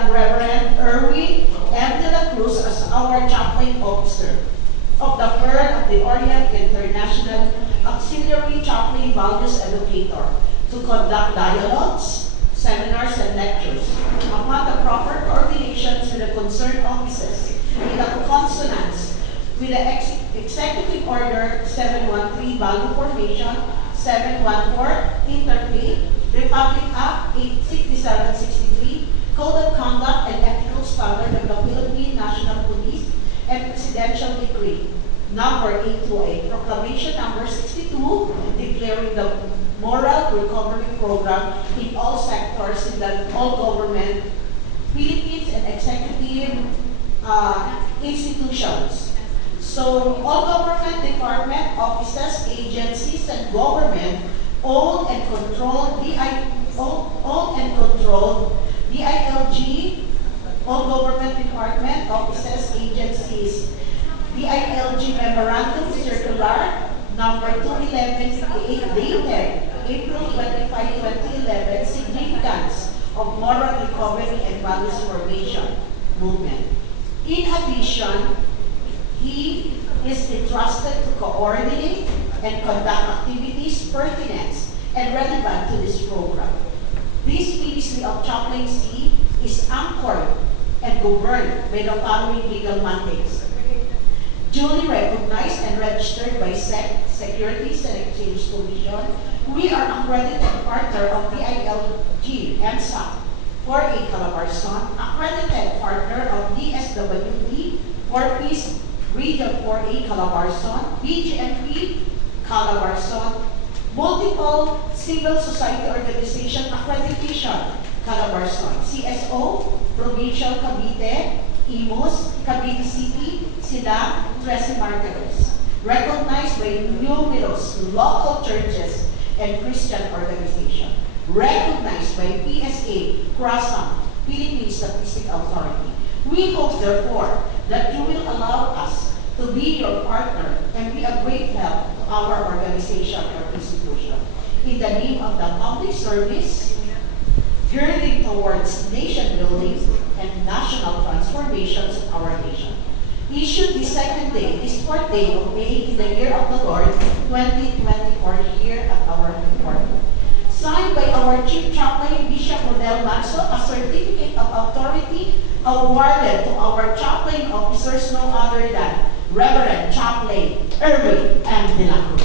than Reverend Erwin M. De La Cruz as our chaplain officer of the Pearl of the Orient International Auxiliary Chaplain Values Educator to conduct dialogues, seminars, and lectures upon the proper coordinations with the concerned offices in consonance with the Executive Order 713 Value Formation, 714 Interfaith, Republic Act 867-63, Code of Conduct and Ethical Standard of the Philippine National Police, and Presidential Decree number 828, Proclamation number 62, declaring the Moral Recovery Program in all sectors in the all government, Philippines, and executive institutions. So, all government department, offices, agencies, and government own and control DILG, all government department, offices, agencies, DILG Memorandum Circular number 21158 dated April 25, 2011, significance of moral recovery and values formation movement. In addition, he is entrusted to coordinate and conduct activities pertinent and relevant to this program. This Ministry of Chaplaincy is anchored and governed by the following legal mandates: duly recognized and registered by SEC, Securities and Exchange Commission. We are accredited partner of DILG MSAC 4A Calabarzon, accredited partner of DSWD 4Ps Region 4A Calabarzon, BGMP Calabarzon, multiple civil society organization accreditation Calabarzon, CSO, Provincial Cavite, IMUS, Cavite City, Silang, 13 Martires, recognized by numerous local churches and Christian organizations, recognized by PSA, CRASAM, Philippine Statistics Authority. We hope, therefore, that you will allow us to be your partner and be a great help to our organization or institution. In the name of the public service, gearing towards nation building and national transformations of our nation. Issued this second day, this fourth day of May in the year of the Lord 2024 here at our department. Signed by our Chief Chaplain, Bishop Rodel Manso, a certificate of authority awarded to our chaplain officers no other than Reverend Chaplain Erwin M. De La Cruz.